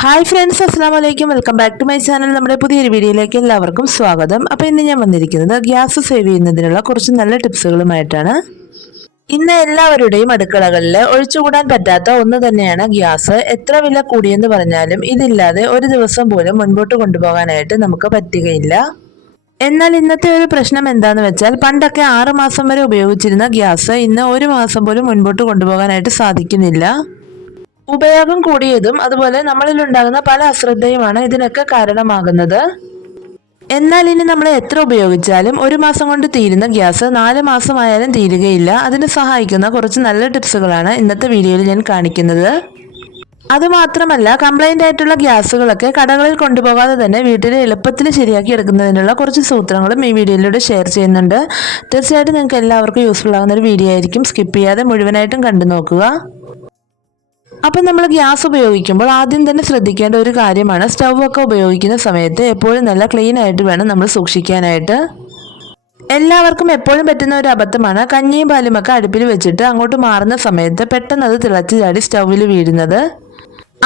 Hi friends അസ്സാം വലൈക്കും welcome back to my channel നമ്മുടെ പുതിയൊരു വീഡിയോയിലേക്ക് എല്ലാവർക്കും സ്വാഗതം. അപ്പോൾ ഇന്ന് ഞാൻ വന്നിരിക്കുന്നത് ഗ്യാസ് സേവ് ചെയ്യുന്നതിനുള്ള കുറച്ച് നല്ല ടിപ്സുകളുമായിട്ടാണ്. ഇന്ന് എല്ലാവരുടെയും അടുക്കളകളിൽ ഒഴിച്ചുകൂടാൻ പറ്റാത്ത ഒന്ന് തന്നെയാണ് ഗ്യാസ്. എത്ര വില കൂടിയെന്ന് പറഞ്ഞാലും ഇതില്ലാതെ ഒരു ദിവസം പോലും മുൻപോട്ട് കൊണ്ടുപോകാനായിട്ട് നമുക്ക് പറ്റുകയില്ല. എന്നാൽ ഇന്നത്തെ ഒരു പ്രശ്നം എന്താണെന്ന് വെച്ചാൽ പണ്ടൊക്കെ ആറ് മാസം വരെ ഉപയോഗിച്ചിരുന്ന ഗ്യാസ് ഇന്ന് ഒരു മാസം പോലും മുൻപോട്ട് കൊണ്ടുപോകാനായിട്ട് സാധിക്കുന്നില്ല. ഉപയോഗം കൂടിയതും അതുപോലെ നമ്മളിൽ ഉണ്ടാകുന്ന പല അശ്രദ്ധയുമാണ് ഇതിനൊക്കെ കാരണമാകുന്നത്. എന്നാൽ ഇനി നമ്മൾ എത്ര ഉപയോഗിച്ചാലും ഒരു മാസം കൊണ്ട് തീരുന്ന ഗ്യാസ് നാല് മാസമായാലും തീരുകയില്ല. അതിന് സഹായിക്കുന്ന കുറച്ച് നല്ല ടിപ്സുകളാണ് ഇന്നത്തെ വീഡിയോയിൽ ഞാൻ കാണിക്കുന്നത്. അതുമാത്രമല്ല കംപ്ലൈന്റ് ആയിട്ടുള്ള ഗ്യാസുകളൊക്കെ കടകളിൽ കൊണ്ടുപോകാതെ തന്നെ വീട്ടിൽ എളുപ്പത്തിൽ ശരിയാക്കി എടുക്കുന്നതിനുള്ള കുറച്ച് സൂത്രങ്ങളും ഈ വീഡിയോയിലൂടെ ഷെയർ ചെയ്യുന്നുണ്ട്. തീർച്ചയായിട്ടും നിങ്ങൾക്ക് എല്ലാവർക്കും യൂസ്ഫുൾ ആകുന്ന ഒരു വീഡിയോ ആയിരിക്കും. സ്കിപ്പ് ചെയ്യാതെ മുഴുവനായിട്ടും കണ്ടു നോക്കുക അപ്പം നമ്മൾ ഗ്യാസ് ഉപയോഗിക്കുമ്പോൾ ആദ്യം തന്നെ ശ്രദ്ധിക്കേണ്ട ഒരു കാര്യമാണ് സ്റ്റൗ ഒക്കെ ഉപയോഗിക്കുന്ന സമയത്ത് എപ്പോഴും നല്ല ക്ലീൻ ആയിട്ട് വേണം നമ്മൾ സൂക്ഷിക്കാനായിട്ട്. എല്ലാവർക്കും എപ്പോഴും പറ്റുന്ന ഒരു അബദ്ധമാണ് കഞ്ഞിയും പാലുമൊക്കെ അടുപ്പിൽ വെച്ചിട്ട് അങ്ങോട്ട് മാറുന്ന സമയത്ത് പെട്ടെന്ന് അത് തിളച്ച് ചാടി സ്റ്റൗവിൽ വീഴുന്നത്.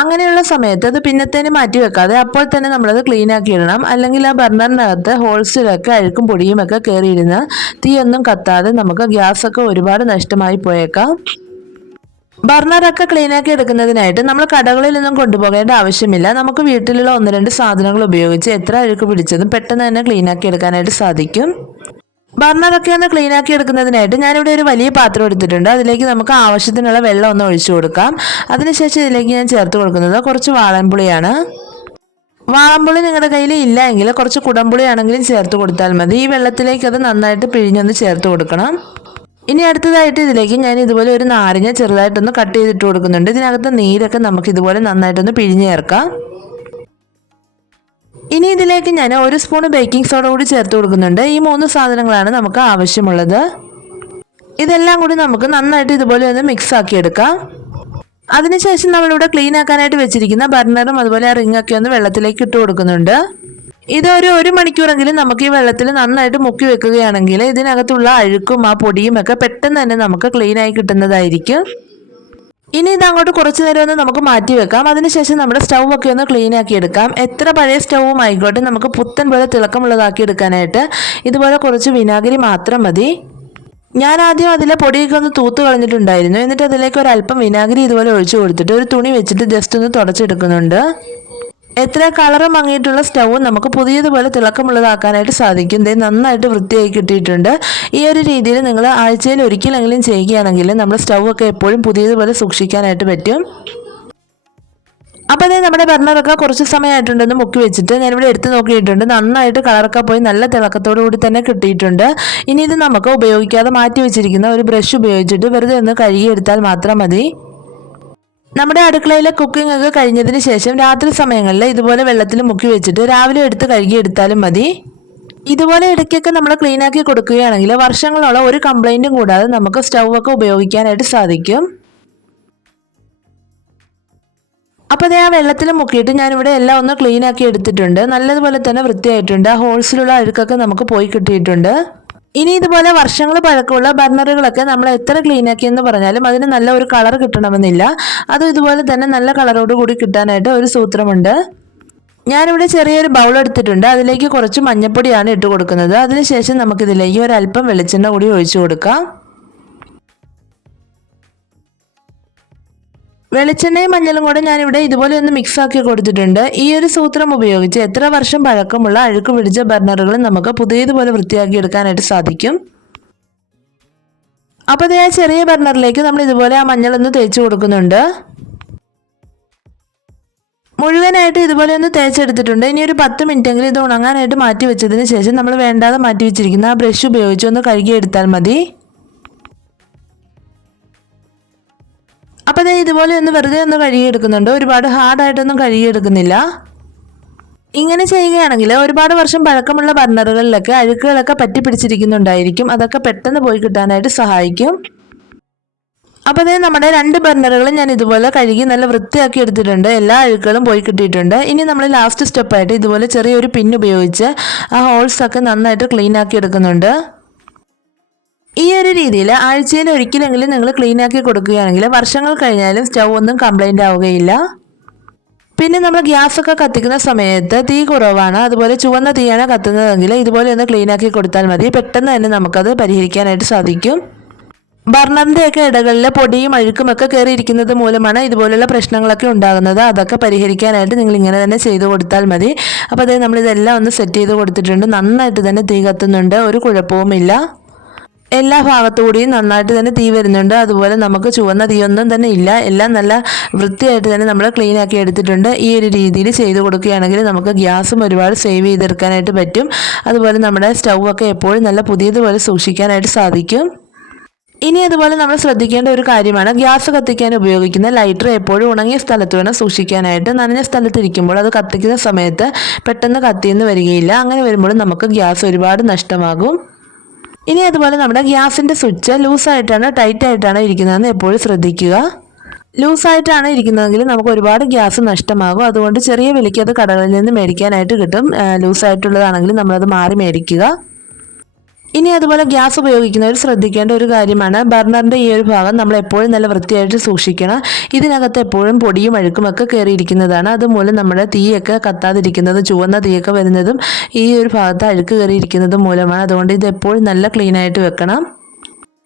അങ്ങനെയുള്ള സമയത്ത് അത് പിന്നത്തേന് മാറ്റി വെക്കാതെ അപ്പോൾ തന്നെ നമ്മളത് ക്ലീൻ ആക്കി ഇടണം. അല്ലെങ്കിൽ ആ ബർണറിനകത്ത് ഹോൾസിലൊക്കെ അഴുക്കും പൊടിയും ഒക്കെ കയറിയിരുന്ന് തീയൊന്നും കത്താതെ നമുക്ക് ഗ്യാസൊക്കെ ഒരുപാട് നഷ്ടമായി പോയേക്കാം. ബർണറൊക്കെ ക്ലീനാക്കി എടുക്കുന്നതിനായിട്ട് നമ്മൾ കടകളിൽ നിന്നും കൊണ്ടുപോകേണ്ട ആവശ്യമില്ല. നമുക്ക് വീട്ടിലുള്ള ഒന്ന് രണ്ട് സാധനങ്ങൾ ഉപയോഗിച്ച് എത്ര അഴുക്ക് പിടിച്ചതും പെട്ടെന്ന് തന്നെ ക്ലീനാക്കി എടുക്കാനായിട്ട് സാധിക്കും. ബർണറൊക്കെ ഒന്ന് ക്ലീനാക്കി എടുക്കുന്നതിനായിട്ട് ഞാനിവിടെ ഒരു വലിയ പാത്രം എടുത്തിട്ടുണ്ട്. അതിലേക്ക് നമുക്ക് ആവശ്യത്തിനുള്ള വെള്ളം ഒന്ന് ഒഴിച്ചു കൊടുക്കാം. അതിനുശേഷം ഇതിലേക്ക് ഞാൻ ചേർത്ത് കൊടുക്കുന്നത് കുറച്ച് വാളൻപുളിയാണ്. വാളമ്പുളി നിങ്ങളുടെ കയ്യിൽ ഇല്ല എങ്കിൽ കുറച്ച് കുടംപുളി ആണെങ്കിലും ചേർത്ത് കൊടുത്താൽ മതി. ഈ വെള്ളത്തിലേക്ക് അത് നന്നായിട്ട് പിഴിഞ്ഞൊന്ന് ചേർത്ത് കൊടുക്കണം. ഇനി അടുത്തതായിട്ട് ഇതിലേക്ക് ഞാൻ ഇതുപോലെ ഒരു നാരങ്ങ ചെറുതായിട്ടൊന്ന് കട്ട് ചെയ്തിട്ട് കൊടുക്കുന്നുണ്ട്. ഇതിനകത്ത് നീരൊക്കെ നമുക്ക് ഇതുപോലെ നന്നായിട്ടൊന്ന് പിഴിഞ്ഞ് ചേർക്കാം. ഇനി ഇതിലേക്ക് ഞാൻ ഒരു സ്പൂൺ ബേക്കിംഗ് സോഡ കൂടി ചേർത്ത് കൊടുക്കുന്നുണ്ട്. ഈ മൂന്ന് സാധനങ്ങളാണ് നമുക്ക് ആവശ്യമുള്ളത്. ഇതെല്ലാം കൂടി നമുക്ക് നന്നായിട്ട് ഇതുപോലെ ഒന്ന് മിക്സ് ആക്കി എടുക്കാം. അതിനുശേഷം നമ്മളിവിടെ ക്ലീൻ ആക്കാനായിട്ട് വെച്ചിരിക്കുന്ന ബർണറും അതുപോലെ ആ റിങ്ങൊക്കെ ഒന്ന് വെള്ളത്തിലേക്ക് ഇട്ട് കൊടുക്കുന്നുണ്ട്. ഇതൊരു ഒരു മണിക്കൂറെങ്കിലും നമുക്ക് ഈ വെള്ളത്തിൽ നന്നായിട്ട് മുക്കി വെക്കുകയാണെങ്കിൽ ഇതിനകത്തുള്ള അഴുക്കും ആ പൊടിയും ഒക്കെ പെട്ടെന്ന് തന്നെ നമുക്ക് ക്ലീൻ ആയി കിട്ടുന്നതായിരിക്കും. ഇനി ഇത് അങ്ങോട്ട് കുറച്ച് നേരം ഒന്ന് നമുക്ക് മാറ്റി വെക്കാം. അതിനുശേഷം നമ്മുടെ സ്റ്റൗ ഒക്കെ ഒന്ന് ക്ലീൻ ആക്കി എടുക്കാം. എത്ര പഴയ സ്റ്റൗവും ആയിക്കോട്ടെ നമുക്ക് പുത്തൻ പോലെ തിളക്കമുള്ളതാക്കി എടുക്കാനായിട്ട് ഇതുപോലെ കുറച്ച് വിനാഗിരി മാത്രം മതി. ഞാൻ ആദ്യം അതിലെ പൊടിയൊക്കെ ഒന്ന് തൂത്ത് കളഞ്ഞിട്ടുണ്ടായിരുന്നു. എന്നിട്ട് അതിലേക്ക് ഒരല്പം വിനാഗിരി ഇതുപോലെ ഒഴിച്ചു കൊടുത്തിട്ട് ഒരു തുണി വെച്ചിട്ട് ജസ്റ്റ് ഒന്ന് തുടച്ചെടുക്കുന്നുണ്ട്. എത്ര കളറ് മങ്ങിയിട്ടുള്ള സ്റ്റൗ നമുക്ക് പുതിയതുപോലെ തിളക്കമുള്ളതാക്കാനായിട്ട് സാധിക്കും. ഇത് നന്നായിട്ട് വൃത്തിയായി കിട്ടിയിട്ടുണ്ട്. ഈ ഒരു രീതിയിൽ നിങ്ങൾ ആഴ്ചയിൽ ഒരിക്കലെങ്കിലും ചെയ്യുകയാണെങ്കിൽ നമ്മുടെ സ്റ്റൗ ഒക്കെ എപ്പോഴും പുതിയതുപോലെ സൂക്ഷിക്കാനായിട്ട് പറ്റും. അപ്പോൾ അതേ നമ്മുടെ ബർണറൊക്കെ കുറച്ച് സമയമായിട്ടുണ്ടെന്ന് മുക്കി വെച്ചിട്ട് ഞാനിവിടെ എടുത്ത് നോക്കിയിട്ടുണ്ട്. നന്നായിട്ട് കളറൊക്കെ പോയി നല്ല തിളക്കത്തോടു കൂടി തന്നെ കിട്ടിയിട്ടുണ്ട്. ഇനി ഇത് നമുക്ക് ഉപയോഗിക്കാതെ മാറ്റി വെച്ചിരിക്കുന്ന ഒരു ബ്രഷ് ഉപയോഗിച്ചിട്ട് വെറുതെ ഒന്ന് കഴുകിയെടുത്താൽ മാത്രം മതി. നമ്മുടെ അടുക്കളയിലെ കുക്കിംഗ് ഒക്കെ കഴിഞ്ഞതിന് ശേഷം രാത്രി സമയങ്ങളിൽ ഇതുപോലെ വെള്ളത്തിൽ മുക്കി വെച്ചിട്ട് രാവിലെ എടുത്ത് കഴുകി കഴുകിയെടുത്താലും മതി. ഇതുപോലെ ഇടയ്ക്കൊക്കെ നമ്മൾ ക്ലീൻ ആക്കി കൊടുക്കുകയാണെങ്കിൽ വർഷങ്ങളോളം ഒരു കംപ്ലൈന്റും കൂടാതെ നമുക്ക് സ്റ്റൗ ഒക്കെ ഉപയോഗിക്കാനായിട്ട് സാധിക്കും. അപ്പോൾ അതേ ആ വെള്ളത്തിൽ മുക്കിയിട്ട് ഞാനിവിടെ എല്ലാം ഒന്ന് ക്ലീൻ ആക്കി എടുത്തിട്ടുണ്ട്. നല്ലതുപോലെ തന്നെ വൃത്തിയായിട്ടുണ്ട്. ആ ഹോൾസിലുള്ള അഴുക്കൊക്കെ നമുക്ക് പോയി കിട്ടിയിട്ടുണ്ട്. ഇനി ഇതുപോലെ വർഷങ്ങൾ പഴക്കമുള്ള ബർണറുകളൊക്കെ നമ്മൾ എത്ര ക്ലീൻ ആക്കിയെന്ന് പറഞ്ഞാലും അതിന് നല്ല ഒരു കളർ കിട്ടണമെന്നില്ല. അതും ഇതുപോലെ തന്നെ നല്ല കളറോട് കൂടി കിട്ടാനായിട്ട് ഒരു സൂത്രമുണ്ട്. ഞാനിവിടെ ചെറിയൊരു ബൗൾ എടുത്തിട്ടുണ്ട്. അതിലേക്ക് കുറച്ച് മഞ്ഞപ്പൊടിയാണ് ഇട്ട് കൊടുക്കുന്നത്. അതിനുശേഷം നമുക്കിതിലേക്ക് ഒരു അല്പം വെളിച്ചെണ്ണ കൂടി ഒഴിച്ചു കൊടുക്കാം. വെളിച്ചെണ്ണയും മഞ്ഞളും കൂടെ ഞാനിവിടെ ഇതുപോലെ ഒന്ന് മിക്സ് ആക്കി കൊടുത്തിട്ടുണ്ട്. ഈ ഒരു സൂത്രം ഉപയോഗിച്ച് എത്ര വർഷം പഴക്കമുള്ള അഴുക്ക് പിടിച്ച ബർണറുകൾ നമുക്ക് പുതിയതുപോലെ വൃത്തിയാക്കി എടുക്കാനായിട്ട് സാധിക്കും? അപ്പോൾ ഇത് ആ ചെറിയ ബർണറിലേക്ക് നമ്മൾ ഇതുപോലെ ആ മഞ്ഞളൊന്ന് തേച്ച് കൊടുക്കുന്നുണ്ട്. മുഴുവനായിട്ട് ഇതുപോലെ ഒന്ന് തേച്ചെടുത്തിട്ടുണ്ട്. ഇനി ഒരു പത്ത് മിനിറ്റെങ്കിലും ഇത് ഉണങ്ങാനായിട്ട് മാറ്റി വെച്ചതിന് ശേഷം നമ്മൾ വേണ്ടാതെ മാറ്റി വെച്ചിരിക്കുന്ന ആ ബ്രഷ് ഉപയോഗിച്ച് ഒന്ന് കഴുകിയെടുത്താൽ മതി. അപ്പോൾ ദേ ഇതുപോലെ ഒന്ന് വെറുതെ ഒന്ന് കഴുകിയെടുക്കുന്നുണ്ട്. ഒരുപാട് ഹാർഡായിട്ടൊന്നും കഴുകിയെടുക്കുന്നില്ല. ഇങ്ങനെ ചെയ്യുകയാണെങ്കിൽ ഒരുപാട് വർഷം പഴക്കമുള്ള ബർണറുകളിലൊക്കെ അഴുക്കുകളൊക്കെ പറ്റി പിടിച്ചിരിക്കുന്നുണ്ടായിരിക്കും. അതൊക്കെ പെട്ടെന്ന് പോയി കിട്ടാനായിട്ട് സഹായിക്കും. അപ്പോൾ അതേ നമ്മുടെ രണ്ട് ബർണറുകളും ഞാൻ ഇതുപോലെ കഴുകി നല്ല വൃത്തിയാക്കി എടുത്തിട്ടുണ്ട്. എല്ലാ അഴുക്കുകളും പോയി കിട്ടിയിട്ടുണ്ട്. ഇനി നമ്മൾ ലാസ്റ്റ് സ്റ്റെപ്പായിട്ട് ഇതുപോലെ ചെറിയൊരു പിൻ ഉപയോഗിച്ച് ആ ഹോൾസൊക്കെ നന്നായിട്ട് ക്ലീൻ ആക്കി എടുക്കുന്നുണ്ട്. ഈ ഒരു രീതിയിൽ ആഴ്ചയിൽ ഒരിക്കലെങ്കിലും നിങ്ങൾ ക്ലീൻ ആക്കി കൊടുക്കുകയാണെങ്കിൽ വർഷങ്ങൾ കഴിഞ്ഞാലും സ്റ്റൗ ഒന്നും കംപ്ലൈന്റ് ആവുകയില്ല. പിന്നെ നമ്മൾ ഗ്യാസ് ഒക്കെ കത്തിക്കുന്ന സമയത്ത് തീ കുറവാണ്. അതുപോലെ ചുവന്ന തീയാണ് കത്തുന്നതെങ്കിൽ ഇതുപോലെ ഒന്ന് ക്ലീൻ ആക്കി കൊടുത്താൽ മതി. പെട്ടെന്ന് തന്നെ നമുക്കത് പരിഹരിക്കാനായിട്ട് സാധിക്കും. ബർണറിന്റെ ഒക്കെ ഇടകളിൽ പൊടിയും അഴുക്കും ഒക്കെ കയറിയിരിക്കുന്നത് മൂലമാണ് ഇതുപോലുള്ള പ്രശ്നങ്ങളൊക്കെ ഉണ്ടാകുന്നത്. അതൊക്കെ പരിഹരിക്കാനായിട്ട് നിങ്ങൾ ഇങ്ങനെ തന്നെ ചെയ്തു കൊടുത്താൽ മതി. അപ്പോൾ അതായത് നമ്മളിതെല്ലാം ഒന്ന് സെറ്റ് ചെയ്ത് കൊടുത്തിട്ടുണ്ട്. നന്നായിട്ട് തന്നെ തീ കത്തുന്നുണ്ട്. ഒരു കുഴപ്പവുമില്ല. എല്ലാ ഭാഗത്തുകൂടിയും നന്നായിട്ട് തന്നെ തീ വരുന്നുണ്ട്. അതുപോലെ നമുക്ക് ചുവന്ന തീയൊന്നും തന്നെ ഇല്ല. എല്ലാം നല്ല വൃത്തിയായിട്ട് തന്നെ നമ്മൾ ക്ലീൻ ആക്കി എടുത്തിട്ടുണ്ട്. ഈ ഒരു രീതിയിൽ ചെയ്ത് കൊടുക്കുകയാണെങ്കിൽ നമുക്ക് ഗ്യാസും ഒരുപാട് സേവ് ചെയ്തെടുക്കാനായിട്ട് പറ്റും. അതുപോലെ നമ്മുടെ സ്റ്റൗവൊക്കെ എപ്പോഴും നല്ല പുതിയതുപോലെ സൂക്ഷിക്കാനായിട്ട് സാധിക്കും. ഇനി അതുപോലെ നമ്മൾ ശ്രദ്ധിക്കേണ്ട ഒരു കാര്യമാണ്. ഗ്യാസ് കത്തിക്കാൻ ഉപയോഗിക്കുന്ന ലൈറ്റർ എപ്പോഴും ഉണങ്ങിയ സ്ഥലത്ത് വേണം സൂക്ഷിക്കാനായിട്ട്. നനഞ്ഞ സ്ഥലത്തിരിക്കുമ്പോൾ അത് കത്തിക്കുന്ന സമയത്ത് പെട്ടെന്ന് കത്തിയെന്ന് വരികയില്ല. അങ്ങനെ വരുമ്പോൾ നമുക്ക് ഗ്യാസ് ഒരുപാട് നഷ്ടമാകും. ഇനി അതുപോലെ നമ്മുടെ ഗ്യാസിന്റെ സ്വിച്ച് ലൂസായിട്ടാണ് ടൈറ്റ് ആയിട്ടാണ് ഇരിക്കുന്നതെന്ന് എപ്പോഴും ശ്രദ്ധിക്കുക. ലൂസായിട്ടാണ് ഇരിക്കുന്നതെങ്കിൽ നമുക്ക് ഒരുപാട് ഗ്യാസ് നഷ്ടമാകും. അതുകൊണ്ട് ചെറിയ വിലയ്ക്ക് അത് കടകളിൽ നിന്ന് മേടിക്കാനായിട്ട് കിട്ടും. ലൂസായിട്ടുള്ളതാണെങ്കിൽ നമ്മളത് മാറി മേടിക്കുക. ഇനി അതുപോലെ ഗ്യാസ് ഉപയോഗിക്കുന്നവർ ശ്രദ്ധിക്കേണ്ട ഒരു കാര്യമാണ് ബർണറിന്റെ ഈ ഒരു ഭാഗം നമ്മൾ എപ്പോഴും നല്ല വൃത്തിയായിട്ട് സൂക്ഷിക്കണം. ഇതിനകത്ത് എപ്പോഴും പൊടിയും അഴുക്കും ഒക്കെ കയറിയിരിക്കുന്നതാണ്. അതുമൂലം നമ്മുടെ തീയൊക്കെ കത്താതിരിക്കുന്നത് ചുവന്ന തീയൊക്കെ വരുന്നതും ഈ ഒരു ഭാഗത്ത് അഴുക്ക് കയറിയിരിക്കുന്നതും മൂലമാണ്. അതുകൊണ്ട് ഇത് എപ്പോഴും നല്ല ക്ലീൻ ആയിട്ട് വെക്കണം.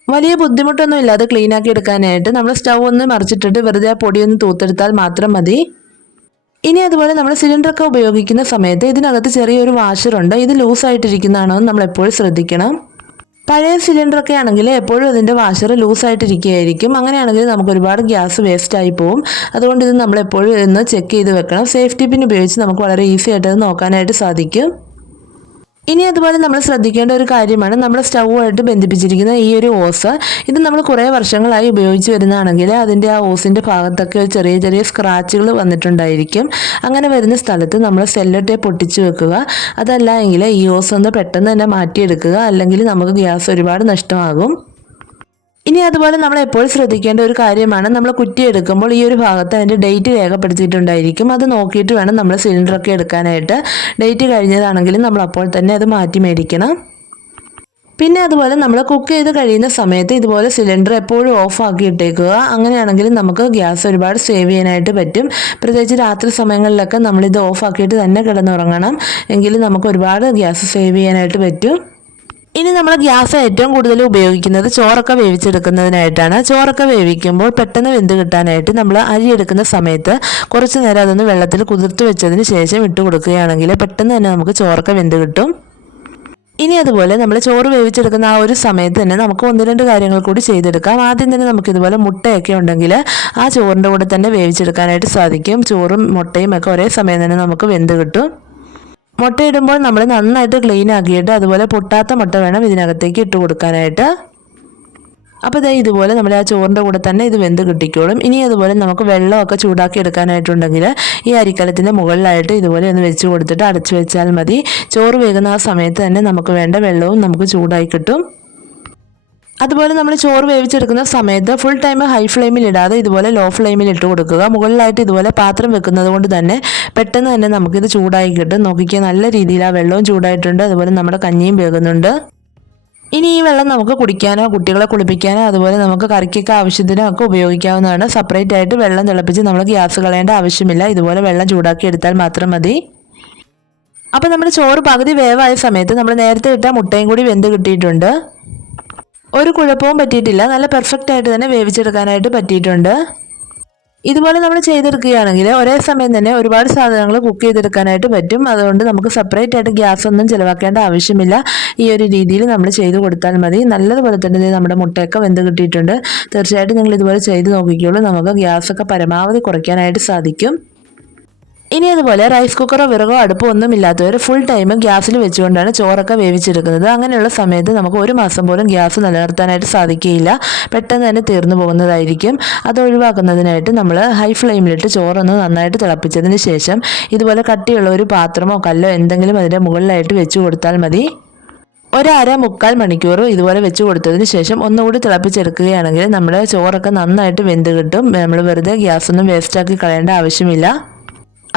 വലിയ ബുദ്ധിമുട്ടൊന്നും ഇല്ലാതെ ക്ലീനാക്കി എടുക്കാനായിട്ട്. നമ്മൾ സ്റ്റൗ ഒന്ന് മറിച്ചിട്ടിട്ട് വെറുതെ ആ പൊടി ഒന്ന് തൂത്തെടുത്താൽ മാത്രം മതി. ഇനി അതുപോലെ നമ്മൾ സിലിണ്ടർ സിലിണ്ടറൊക്കെ ഉപയോഗിക്കുന്ന സമയത്ത് ഇതിനകത്ത് ചെറിയൊരു വാഷറുണ്ട് ഇത് ലൂസായിട്ടിരിക്കുന്നതാണോ നമ്മൾ എപ്പോഴും ശ്രദ്ധിക്കണം. പഴയ സിലിണ്ടറൊക്കെ ആണെങ്കിൽ എപ്പോഴും അതിന്റെ വാഷർ ലൂസായിട്ടിരിക്കുകയായിരിക്കും അങ്ങനെയാണെങ്കിൽ നമുക്ക് ഒരുപാട് ഗ്യാസ് വേസ്റ്റ് ആയി പോകും അതുകൊണ്ട് ഇത് നമ്മൾ എപ്പോഴും ചെക്ക് ചെയ്ത് വെക്കണം. സേഫ്റ്റി പിൻ ഉപയോഗിച്ച് നമുക്ക് വളരെ ഈസി ആയിട്ട് അത് നോക്കാനായിട്ട് സാധിക്കും. ഇനി അതുപോലെ നമ്മൾ ശ്രദ്ധിക്കേണ്ട ഒരു കാര്യമാണ് നമ്മൾ സ്റ്റൗവായിട്ട് ബന്ധിപ്പിച്ചിരിക്കുന്ന ഈ ഒരു ഓസ്. ഇത് നമ്മൾ കുറേ വർഷങ്ങളായി ഉപയോഗിച്ച് വരുന്നതാണെങ്കിൽ അതിന്റെ ആ ഓസിന്റെ ഭാഗത്തൊക്കെ ഒരു ചെറിയ ചെറിയ സ്ക്രാച്ചുകൾ വന്നിട്ടുണ്ടായിരിക്കും. അങ്ങനെ വരുന്ന സ്ഥലത്ത് നമ്മൾ സെല്ലോ ടേപ്പ് പൊട്ടിച്ച് വെക്കുക. അതല്ല എങ്കിൽ ഈ ഓസ് ഒന്ന് പെട്ടെന്ന് തന്നെ മാറ്റിയെടുക്കുക. അല്ലെങ്കിൽ നമുക്ക് ഗ്യാസ് ഒരുപാട് നഷ്ടമാകും. ഇനി അതുപോലെ നമ്മൾ എപ്പോഴും ശ്രദ്ധിക്കേണ്ട ഒരു കാര്യമാണ് നമ്മൾ കുറ്റി എടുക്കുമ്പോൾ ഈ ഒരു ഭാഗത്ത് അതിന്റെ ഡേറ്റ് രേഖപ്പെടുത്തിയിട്ടുണ്ടായിരിക്കും. അത് നോക്കിയിട്ട് വേണം നമ്മൾ സിലിണ്ടറൊക്കെ എടുക്കാനായിട്ട്. ഡേറ്റ് കഴിഞ്ഞതാണെങ്കിലും നമ്മൾ അപ്പോൾ തന്നെ അത് മാറ്റി മേടിക്കണം. പിന്നെ അതുപോലെ നമ്മൾ കുക്ക് ചെയ്ത് കഴിയുന്ന സമയത്ത് ഇതുപോലെ സിലിണ്ടർ എപ്പോഴും ഓഫ് ആക്കി ഇട്ടേക്കുക. അങ്ങനെയാണെങ്കിൽ നമുക്ക് ഗ്യാസ് ഒരുപാട് സേവ് ചെയ്യാനായിട്ട് പറ്റും. പ്രത്യേകിച്ച് രാത്രി സമയങ്ങളിലൊക്കെ നമ്മളിത് ഓഫ് ആക്കിയിട്ട് തന്നെ കിടന്നുറങ്ങണം. എങ്കിൽ നമുക്ക് ഒരുപാട് ഗ്യാസ് സേവ് ചെയ്യാനായിട്ട് പറ്റും. ഇനി നമ്മൾ ഗ്യാസ് ഏറ്റവും കൂടുതൽ ഉപയോഗിക്കുന്നത് ചോറൊക്കെ വേവിച്ചെടുക്കുന്നതിനായിട്ടാണ്. ചോറൊക്കെ വേവിക്കുമ്പോൾ പെട്ടെന്ന് വെന്ത് കിട്ടാനായിട്ട് നമ്മൾ അരി എടുക്കുന്ന സമയത്ത് കുറച്ച് നേരം അതൊന്ന് വെള്ളത്തിൽ കുതിർത്ത് വെച്ചതിന് ശേഷം ഇട്ട് കൊടുക്കുകയാണെങ്കിൽ പെട്ടെന്ന് തന്നെ നമുക്ക് ചോറൊക്കെ വെന്ത് കിട്ടും. ഇനി അതുപോലെ നമ്മൾ ചോറ് വേവിച്ചെടുക്കുന്ന ആ ഒരു സമയത്ത് തന്നെ നമുക്ക് ഒന്ന് രണ്ട് കാര്യങ്ങൾ കൂടി ചെയ്തെടുക്കാം. ആദ്യം തന്നെ നമുക്ക് ഇതുപോലെ മുട്ടയൊക്കെ ഉണ്ടെങ്കിൽ ആ ചോറിന്റെ കൂടെ തന്നെ വേവിച്ചെടുക്കാനായിട്ട് സാധിക്കും. ചോറും മുട്ടയും ഒക്കെ ഒരേ സമയം തന്നെ നമുക്ക് വെന്ത് കിട്ടും. മുട്ടയിടുമ്പോൾ നമ്മൾ നന്നായിട്ട് ക്ലീൻ ആക്കിയിട്ട് അതുപോലെ പൊട്ടാത്ത മുട്ട വേണം ഇതിനകത്തേക്ക് ഇട്ട് കൊടുക്കാനായിട്ട്. അപ്പോൾ ഇതേ ഇതുപോലെ നമ്മൾ ആ ചോറിന്റെ കൂടെ തന്നെ ഇത് വെന്ത് കിട്ടിക്കോളും. ഇനി അതുപോലെ നമുക്ക് വെള്ളമൊക്കെ ചൂടാക്കി എടുക്കാനായിട്ടുണ്ടെങ്കിൽ ഈ അരിക്കലത്തിന്റെ മുകളിലായിട്ട് ഇതുപോലെ ഒന്ന് വെച്ച് കൊടുത്തിട്ട് അടച്ചു വെച്ചാൽ മതി. ചോറ് വേകുന്ന ആ സമയത്ത് തന്നെ നമുക്ക് വേണ്ട വെള്ളവും നമുക്ക് ചൂടായി കിട്ടും. അതുപോലെ നമ്മൾ ചോറ് വേവിച്ചെടുക്കുന്ന സമയത്ത് ഫുൾ ടൈം ഹൈ ഫ്ലെയിമിൽ ഇടാതെ ഇതുപോലെ ലോ ഫ്ലെയിമിൽ ഇട്ട് കൊടുക്കുക. മുകളിലായിട്ട് ഇതുപോലെ പാത്രം വെക്കുന്നത് കൊണ്ട് തന്നെ പെട്ടെന്ന് തന്നെ നമുക്കിത് ചൂടായി കിട്ടും. നോക്കിക്കുക നല്ല രീതിയിൽ ആ വെള്ളവും ചൂടായിട്ടുണ്ട്. അതുപോലെ നമ്മുടെ കഞ്ഞിയും വേകുന്നുണ്ട്. ഇനി ഈ വെള്ളം നമുക്ക് കുടിക്കാനോ കുട്ടികളെ കുളിപ്പിക്കാനോ അതുപോലെ നമുക്ക് കറിക്കൊക്കെ ആവശ്യത്തിനോ ഒക്കെ ഉപയോഗിക്കാവുന്നതാണ്. സെപ്പറേറ്റ് ആയിട്ട് വെള്ളം തിളപ്പിച്ച് നമ്മൾ ഗ്യാസ് കളയേണ്ട ആവശ്യമില്ല. ഇതുപോലെ വെള്ളം ചൂടാക്കി എടുത്താൽ മാത്രം മതി. അപ്പോൾ നമ്മുടെ ചോറ് പകുതി വേവായ സമയത്ത് നമ്മൾ നേരത്തെ ഇട്ട മുട്ടയും കൂടി വെന്ത് കിട്ടിയിട്ടുണ്ട്. ഒരു കുഴപ്പവും പറ്റിയിട്ടില്ല. നല്ല പെർഫെക്റ്റ് ആയിട്ട് തന്നെ വേവിച്ചെടുക്കാനായിട്ട് പറ്റിയിട്ടുണ്ട്. ഇതുപോലെ നമ്മൾ ചെയ്തെടുക്കുകയാണെങ്കിൽ ഒരേ സമയം തന്നെ ഒരുപാട് സാധനങ്ങൾ കുക്ക് ചെയ്തെടുക്കാനായിട്ട് പറ്റും. അതുകൊണ്ട് നമുക്ക് സെപ്പറേറ്റ് ആയിട്ട് ഗ്യാസ് ഒന്നും ചിലവാക്കേണ്ട ആവശ്യമില്ല. ഈ ഒരു രീതിയിൽ നമ്മൾ ചെയ്ത് കൊടുത്താൽ മതി. നല്ലതുപോലെ തന്നെ നമ്മുടെ മുട്ടയൊക്കെ വെന്ത് കിട്ടിയിട്ടുണ്ട്. തീർച്ചയായിട്ടും നിങ്ങൾ ഇതുപോലെ ചെയ്ത് നോക്കിക്കോളൂ. നമുക്ക് ഗ്യാസൊക്കെ പരമാവധി കുറയ്ക്കാനായിട്ട് സാധിക്കും. ഇനി അതുപോലെ റൈസ് കുക്കറോ വിറകോ അടുപ്പോ ഒന്നും ഇല്ലാത്തവർ ഫുൾ ടൈം ഗ്യാസിൽ വെച്ചുകൊണ്ടാണ് ചോറൊക്കെ വേവിച്ചെടുക്കുന്നത്. അങ്ങനെയുള്ള സമയത്ത് നമുക്ക് ഒരു മാസം പോലും ഗ്യാസ് നിലനിർത്താനായിട്ട് സാധിക്കുകയില്ല. പെട്ടെന്ന് തന്നെ തീർന്നു പോകുന്നതായിരിക്കും. അത് ഒഴിവാക്കുന്നതിനായിട്ട് നമ്മൾ ഹൈ ഫ്ലെയിമിലിട്ട് ചോറൊന്ന് നന്നായിട്ട് തിളപ്പിച്ചതിന് ശേഷം ഇതുപോലെ കട്ടിയുള്ള ഒരു പാത്രമോ കല്ലോ എന്തെങ്കിലും അതിന്റെ മുകളിലായിട്ട് വെച്ചു കൊടുത്താൽ മതി. ഒരര മുക്കാൽ മണിക്കൂർ ഇതുപോലെ വെച്ച് കൊടുത്തതിന് ശേഷം ഒന്നുകൂടി തിളപ്പിച്ചെടുക്കുകയാണെങ്കിൽ നമ്മുടെ ചോറൊക്കെ നന്നായിട്ട് വെന്ത് കിട്ടും. നമ്മൾ വെറുതെ ഗ്യാസൊന്നും വേസ്റ്റാക്കി കളയേണ്ട ആവശ്യമില്ല.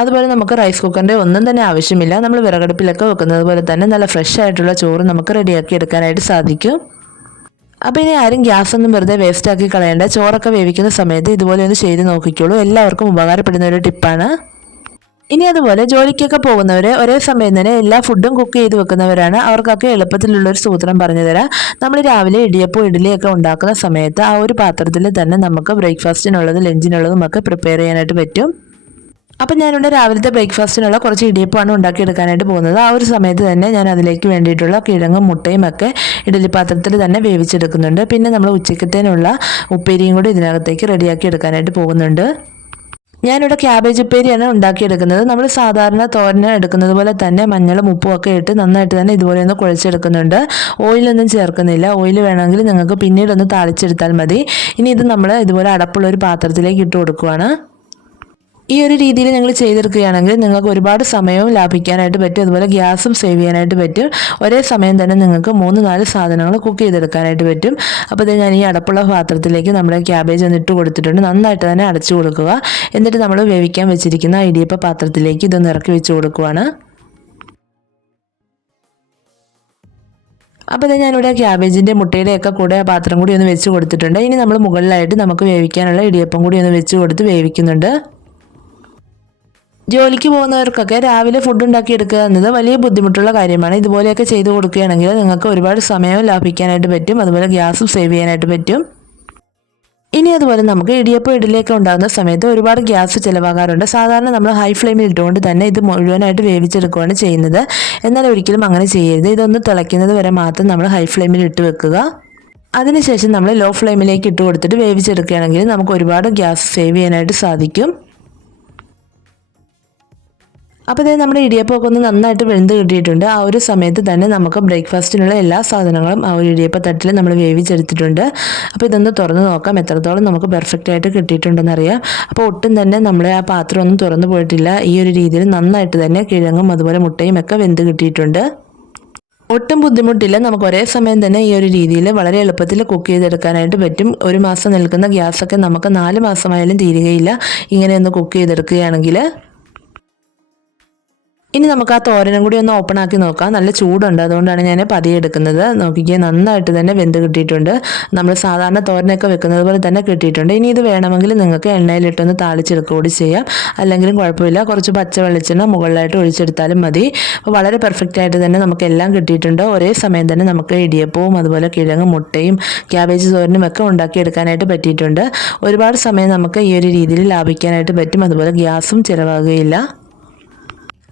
അതുപോലെ നമുക്ക് റൈസ് കുക്കറിന്റെ ഒന്നും തന്നെ ആവശ്യമില്ല. നമ്മൾ വിറകടുപ്പിലൊക്കെ വെക്കുന്നത് പോലെ തന്നെ നല്ല ഫ്രഷ് ആയിട്ടുള്ള ചോറ് നമുക്ക് റെഡിയാക്കി എടുക്കാനായിട്ട് സാധിക്കും. അപ്പോൾ ഇനി ആരും ഗ്യാസ് ഒന്നും വെറുതെ വേസ്റ്റ് ആക്കി കളയേണ്ട. ചോറൊക്കെ വേവിക്കുന്ന സമയത്ത് ഇതുപോലെ ഒന്ന് ചെയ്ത് നോക്കിക്കോളൂ. എല്ലാവർക്കും ഉപകാരപ്പെടുന്ന ഒരു ടിപ്പാണ് ഇനി അതുപോലെ ജോലിക്കൊക്കെ പോകുന്നവർ ഒരേ സമയം തന്നെ എല്ലാ ഫുഡും കുക്ക് ചെയ്ത് വെക്കുന്നവരാണ്. അവർക്കൊക്കെ എളുപ്പത്തിലുള്ള ഒരു സൂത്രം പറഞ്ഞു തരാം. നമ്മൾ രാവിലെ ഇടിയപ്പോൾ ഇഡ്ഡലിയൊക്കെ ഉണ്ടാക്കുന്ന സമയത്ത് ആ ഒരു പാത്രത്തിൽ തന്നെ നമുക്ക് ബ്രേക്ക്ഫാസ്റ്റിനുള്ളതും ലഞ്ചിനുള്ളതും ഒക്കെ പ്രിപ്പയർ ചെയ്യാനായിട്ട് പറ്റും. അപ്പം ഞാനിവിടെ രാവിലത്തെ ബ്രേക്ക്ഫാസ്റ്റിനുള്ള കുറച്ച് ഇടിയപ്പമാണ് ഉണ്ടാക്കിയെടുക്കാനായിട്ട് പോകുന്നത്. ആ ഒരു സമയത്ത് തന്നെ ഞാൻ അതിലേക്ക് വേണ്ടിയിട്ടുള്ള കിഴങ്ങും മുട്ടയും ഒക്കെ ഇഡലിപ്പാത്രത്തിൽ തന്നെ വേവിച്ചെടുക്കുന്നുണ്ട്. പിന്നെ നമ്മൾ ഉച്ചക്കത്തേനുള്ള ഉപ്പേരിയും കൂടി ഇതിനകത്തേക്ക് റെഡിയാക്കി എടുക്കാനായിട്ട് പോകുന്നുണ്ട്. ഞാനിവിടെ ക്യാബേജ് ഉപ്പേരിയാണ് ഉണ്ടാക്കിയെടുക്കുന്നത്. നമ്മൾ സാധാരണ തോരന് എടുക്കുന്നത് പോലെ തന്നെ മഞ്ഞളും ഉപ്പും ഒക്കെ ഇട്ട് നന്നായിട്ട് തന്നെ ഇതുപോലെ ഒന്ന് കുഴച്ചെടുക്കുന്നുണ്ട്. ഓയിലൊന്നും ചേർക്കുന്നില്ല. ഓയിൽ വേണമെങ്കിൽ നിങ്ങൾക്ക് പിന്നീടൊന്ന് താളിച്ചെടുത്താൽ മതി. ഇനി ഇത് നമ്മൾ ഇതുപോലെ അടപ്പുള്ള ഒരു പാത്രത്തിലേക്ക് ഇട്ട് കൊടുക്കുവാണ്. ഈ ഒരു രീതിയിൽ നിങ്ങൾ ചെയ്തെടുക്കുകയാണെങ്കിൽ നിങ്ങൾക്ക് ഒരുപാട് സമയവും ലാഭിക്കാനായിട്ട് പറ്റും. അതുപോലെ ഗ്യാസും സേവ് ചെയ്യാനായിട്ട് പറ്റും. ഒരേ സമയം തന്നെ നിങ്ങൾക്ക് മൂന്ന് നാല് സാധനങ്ങൾ കുക്ക് ചെയ്തെടുക്കാനായിട്ട് പറ്റും. അപ്പോൾ ഇത് ഞാൻ ഈ അടപ്പുള്ള പാത്രത്തിലേക്ക് നമ്മുടെ ക്യാബേജ് ഒന്ന് ഇട്ട് കൊടുത്തിട്ടുണ്ട്. നന്നായിട്ട് തന്നെ അടച്ചു കൊടുക്കുക. എന്നിട്ട് നമ്മൾ വേവിക്കാൻ വെച്ചിരിക്കുന്ന ഇടിയപ്പ പാത്രത്തിലേക്ക് ഇതൊന്ന് ഇറക്കി വെച്ച് കൊടുക്കുവാണ്. അപ്പോൾ ഇത് ഞാനിവിടെ ക്യാബേജിന്റെ മുട്ടയുടെയൊക്കെ കൂടെ പാത്രം കൂടി ഒന്ന് വെച്ച് കൊടുത്തിട്ടുണ്ട്. ഇനി നമ്മൾ മുകളിലായിട്ട് നമുക്ക് വേവിക്കാനുള്ള ഇടിയപ്പം കൂടി ഒന്ന് വെച്ച് കൊടുത്ത് വേവിക്കുന്നുണ്ട്. ജോലിക്ക് പോകുന്നവർക്കൊക്കെ രാവിലെ ഫുഡ് ഉണ്ടാക്കി എടുക്കുക എന്നത് വലിയ ബുദ്ധിമുട്ടുള്ള കാര്യമാണ്. ഇതുപോലെയൊക്കെ ചെയ്തു കൊടുക്കുകയാണെങ്കിൽ നിങ്ങൾക്ക് ഒരുപാട് സമയം ലാഭിക്കാനായിട്ട് പറ്റും. അതുപോലെ ഗ്യാസും സേവ് ചെയ്യാനായിട്ട് പറ്റും. ഇനി അതുപോലെ നമുക്ക് ഇടിയപ്പം ഇഡലിയൊക്കെ ഉണ്ടാകുന്ന സമയത്ത് ഒരുപാട് ഗ്യാസ് ചിലവാകാറുണ്ട്. സാധാരണ നമ്മൾ ഹൈ ഫ്ലെയിമിൽ ഇട്ടുകൊണ്ട് തന്നെ ഇത് മുഴുവനായിട്ട് വേവിച്ചെടുക്കുകയാണ് ചെയ്യുന്നത്. എന്നാൽ ഒരിക്കലും അങ്ങനെ ചെയ്യരുത്. ഇതൊന്ന് തിളയ്ക്കുന്നത് വരെ മാത്രം നമ്മൾ ഹൈ ഫ്ലെയിമിൽ ഇട്ട് വെക്കുക. അതിനുശേഷം നമ്മൾ ലോ ഫ്ലെയിമിലേക്ക് ഇട്ട് കൊടുത്തിട്ട് വേവിച്ചെടുക്കുകയാണെങ്കിൽ നമുക്ക് ഒരുപാട് ഗ്യാസ് സേവ് ചെയ്യാനായിട്ട് സാധിക്കും. അപ്പോൾ ഇതേ നമ്മുടെ ഇടിയപ്പമൊക്കെ ഒന്ന് നന്നായിട്ട് വെന്ത് കിട്ടിയിട്ടുണ്ട്. ആ ഒരു സമയത്ത് തന്നെ നമുക്ക് ബ്രേക്ക്ഫാസ്റ്റിനുള്ള എല്ലാ സാധനങ്ങളും ആ ഒരു ഇടിയപ്പ തട്ടിൽ നമ്മൾ വേവിച്ചെടുത്തിട്ടുണ്ട്. അപ്പോൾ ഇതൊന്ന് തുറന്ന് നോക്കാം. എത്രത്തോളം നമുക്ക് പെർഫെക്റ്റ് ആയിട്ട് കിട്ടിയിട്ടുണ്ടെന്ന് അറിയാം അപ്പോൾ ഒട്ടും തന്നെ നമ്മുടെ ആ പാത്രം ഒന്നും തുറന്നു പോയിട്ടില്ല. ഈ ഒരു രീതിയിൽ നന്നായിട്ട് തന്നെ കിഴങ്ങും അതുപോലെ മുട്ടയും ഒക്കെ വെന്ത് കിട്ടിയിട്ടുണ്ട്. ഒട്ടും ബുദ്ധിമുട്ടില്ല. നമുക്ക് ഒരേ സമയം തന്നെ ഈ ഒരു രീതിയിൽ വളരെ എളുപ്പത്തിൽ കുക്ക് ചെയ്തെടുക്കാനായിട്ട് പറ്റും. ഒരു മാസം നിൽക്കുന്ന ഗ്യാസൊക്കെ നമുക്ക് നാല് മാസമായാലും തീരുകയില്ല. ഇങ്ങനെയൊന്ന് കുക്ക് ചെയ്തെടുക്കുകയാണെങ്കിൽ ഇനി നമുക്ക് ആ തോരനും കൂടി ഒന്ന് ഓപ്പൺ ആക്കി നോക്കാം. നല്ല ചൂടുണ്ട് അതുകൊണ്ടാണ് ഞാൻ പതിയെ എടുക്കുന്നത്. നോക്കിക്കുക നന്നായിട്ട് തന്നെ വെന്ത് കിട്ടിയിട്ടുണ്ട്. നമ്മൾ സാധാരണ തോരനൊക്കെ വെക്കുന്നത് പോലെ തന്നെ കിട്ടിയിട്ടുണ്ട്. ഇനി ഇത് വേണമെങ്കിൽ നിങ്ങൾക്ക് എണ്ണയിലിട്ടൊന്ന് താളിച്ചെടുക്കുക കൂടി ചെയ്യാം. അല്ലെങ്കിലും കുഴപ്പമില്ല. കുറച്ച് പച്ച വെളിച്ചെണ്ണ മുകളിലായിട്ട് ഒഴിച്ചെടുത്താലും മതി. അപ്പോൾ വളരെ പെർഫെക്റ്റ് ആയിട്ട് തന്നെ നമുക്ക് എല്ലാം കിട്ടിയിട്ടുണ്ട്. ഒരേ സമയം തന്നെ നമുക്ക് ഇടിയപ്പവും അതുപോലെ കിഴങ്ങും മുട്ടയും ക്യാബേജ് തോരനും ഒക്കെ ഉണ്ടാക്കിയെടുക്കാനായിട്ട് പറ്റിയിട്ടുണ്ട്. ഒരുപാട് സമയം നമുക്ക് ഈ ഒരു രീതിയിൽ ലാഭിക്കാനായിട്ട് പറ്റും. അതുപോലെ ഗ്യാസും ചിലവാകുകയില്ല.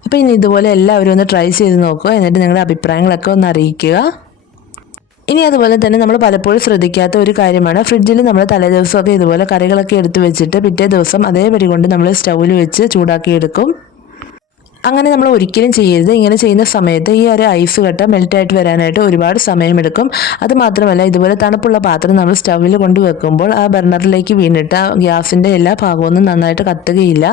അപ്പോൾ ഇനി ഇതുപോലെ എല്ലാവരും ഒന്ന് ട്രൈ ചെയ്ത് നോക്കുക. എന്നിട്ട് നിങ്ങളുടെ അഭിപ്രായങ്ങളൊക്കെ ഒന്ന് അറിയിക്കുക. ഇനി അതുപോലെ തന്നെ നമ്മൾ പലപ്പോഴും ശ്രദ്ധിക്കാത്ത ഒരു കാര്യമാണ്. ഫ്രിഡ്ജിൽ നമ്മൾ തലേദിവസമൊക്കെ ഇതുപോലെ കറികളൊക്കെ എടുത്തു വെച്ചിട്ട് പിറ്റേ ദിവസം അതേപടി കൊണ്ട് നമ്മൾ സ്റ്റൗവിൽ വെച്ച് ചൂടാക്കിയെടുക്കും. അങ്ങനെ നമ്മൾ ഒരിക്കലും ചെയ്യരുത്. ഇങ്ങനെ ചെയ്യുന്ന സമയത്ത് ഈ ഒരു ഐസ് കട്ട മെൽറ്റായിട്ട് വരാനായിട്ട് ഒരുപാട് സമയമെടുക്കും. അത് മാത്രമല്ല ഇതുപോലെ തണുപ്പുള്ള പാത്രം നമ്മൾ സ്റ്റൗവിൽ കൊണ്ടുവെക്കുമ്പോൾ ആ ബർണറിലേക്ക് വീണിട്ട് ആ ഗ്യാസിന്റെ എല്ലാ ഭാഗമൊന്നും നന്നായിട്ട് കത്തുകയില്ല.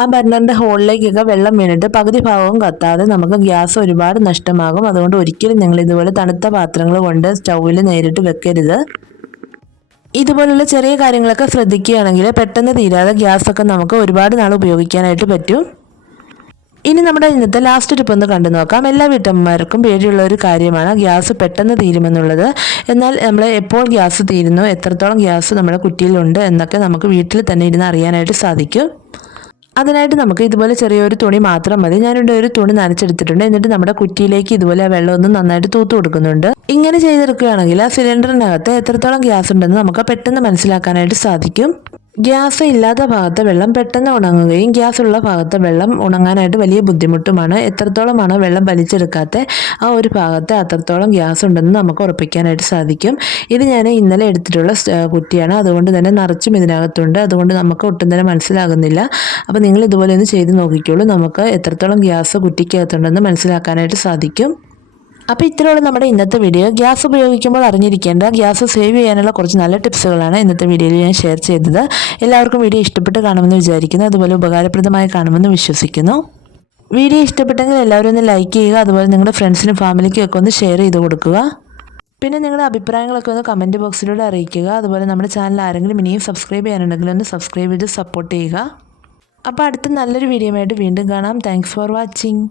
ആ ബർണറിന്റെ ഹോളിലേക്കൊക്കെ വെള്ളം വീണിട്ട് പകുതി ഭാഗവും കത്താതെ നമുക്ക് ഗ്യാസ് ഒരുപാട് നഷ്ടമാകും. അതുകൊണ്ട് ഒരിക്കലും നിങ്ങൾ ഇതുപോലെ തണുത്ത പാത്രങ്ങൾ കൊണ്ട് സ്റ്റൗവിൽ നേരിട്ട് വെക്കരുത്. ഇതുപോലുള്ള ചെറിയ കാര്യങ്ങളൊക്കെ ശ്രദ്ധിക്കുകയാണെങ്കിൽ പെട്ടെന്ന് തീരാതെ ഗ്യാസൊക്കെ നമുക്ക് ഒരുപാട് നാൾ ഉപയോഗിക്കാനായിട്ട് പറ്റും. ഇനി നമ്മുടെ ഇന്നത്തെ ലാസ്റ്റ് ടിപ്പ് ഒന്ന് കണ്ടു നോക്കാം. എല്ലാ വീട്ടമ്മമാർക്കും പേടിയുള്ള ഒരു കാര്യമാണ് ഗ്യാസ് പെട്ടെന്ന് തീരുമെന്നുള്ളത്. എന്നാൽ നമ്മൾ എപ്പോൾ ഗ്യാസ് തീരുന്നു എത്രത്തോളം ഗ്യാസ് നമ്മുടെ കുട്ടിയിലുണ്ട് എന്നൊക്കെ നമുക്ക് വീട്ടിൽ തന്നെ ഇരുന്ന് അറിയാനായിട്ട് സാധിക്കും. അതിനായിട്ട് നമുക്ക് ഇതുപോലെ ചെറിയൊരു തുണി മാത്രം മതി. ഞാനിവിടെ ഒരു തുണി നനച്ചെടുത്തിട്ടുണ്ട്. എന്നിട്ട് നമ്മുടെ കുറ്റിയിലേക്ക് ഇതുപോലെ വെള്ളം ഒന്ന് നന്നായിട്ട് തൂത്തു കൊടുക്കുന്നുണ്ട്. ഇങ്ങനെ ചെയ്തെടുക്കുകയാണെങ്കിൽ ആ സിലിണ്ടറിനകത്ത് എത്രത്തോളം ഗ്യാസ് ഉണ്ടെന്ന് നമുക്ക് പെട്ടെന്ന് മനസ്സിലാക്കാനായിട്ട് സാധിക്കും. ഗ്യാസ് ഇല്ലാത്ത ഭാഗത്തെ വെള്ളം പെട്ടെന്ന് ഉണങ്ങുകയും ഗ്യാസ് ഉള്ള ഭാഗത്തെ വെള്ളം ഉണങ്ങാനായിട്ട് വലിയ ബുദ്ധിമുട്ടുമാണ്. എത്രത്തോളമാണ് വെള്ളം വലിച്ചെടുക്കാത്ത ആ ഒരു ഭാഗത്ത് അത്രത്തോളം ഗ്യാസ് ഉണ്ടെന്ന് നമുക്ക് ഉറപ്പിക്കാനായിട്ട് സാധിക്കും. ഇത് ഞാൻ ഇന്നലെ എടുത്തിട്ടുള്ള കുറ്റിയാണ്. അതുകൊണ്ട് തന്നെ നിറച്ചും ഇതിനകത്തുണ്ട്. അതുകൊണ്ട് നമുക്ക് ഒട്ടും തന്നെ മനസ്സിലാകുന്നില്ല. അപ്പോൾ നിങ്ങൾ ഇതുപോലെ ഒന്ന് ചെയ്ത് നോക്കിക്കോളൂ. നമുക്ക് എത്രത്തോളം ഗ്യാസ് കുറ്റിക്കകത്തുണ്ടെന്ന് മനസ്സിലാക്കാനായിട്ട് സാധിക്കും. അപ്പോൾ ഇത്രയുള്ള നമ്മുടെ ഇന്നത്തെ വീഡിയോ ഗ്യാസ് ഉപയോഗിക്കുമ്പോൾ അറിഞ്ഞിരിക്കേണ്ട ഗ്യാസ് സേവ് ചെയ്യാനുള്ള കുറച്ച് നല്ല ടിപ്സുകളാണ് ഇന്നത്തെ വീഡിയോയിൽ ഞാൻ ഷെയർ ചെയ്തത്. എല്ലാവർക്കും വീഡിയോ ഇഷ്ടപ്പെട്ട് കാണുമെന്ന് വിചാരിക്കുന്നു. അതുപോലെ ഉപകാരപ്രദമായി കാണുമെന്ന് വിശ്വസിക്കുന്നു. വീഡിയോ ഇഷ്ടപ്പെട്ടെങ്കിൽ എല്ലാവരും ഒന്ന് ലൈക്ക് ചെയ്യുക അതുപോലെ നിങ്ങളുടെ ഫ്രണ്ട്സിനും ഫാമിലിക്കും ഒക്കെ ഒന്ന് ഷെയർ ചെയ്ത് കൊടുക്കുക. പിന്നെ നിങ്ങളുടെ അഭിപ്രായങ്ങളൊക്കെ ഒന്ന് കമന്റ് ബോക്സിലൂടെ അറിയിക്കുക. അതുപോലെ നമ്മുടെ ചാനൽ ആരെങ്കിലും ഇനിയും സബ്സ്ക്രൈബ് ചെയ്യാനുണ്ടെങ്കിൽ ഒന്ന് സബ്സ്ക്രൈബ് ചെയ്ത് സപ്പോർട്ട് ചെയ്യുക. അപ്പോൾ അടുത്ത നല്ലൊരു വീഡിയോ വീണ്ടും കാണാം. Thanks for watching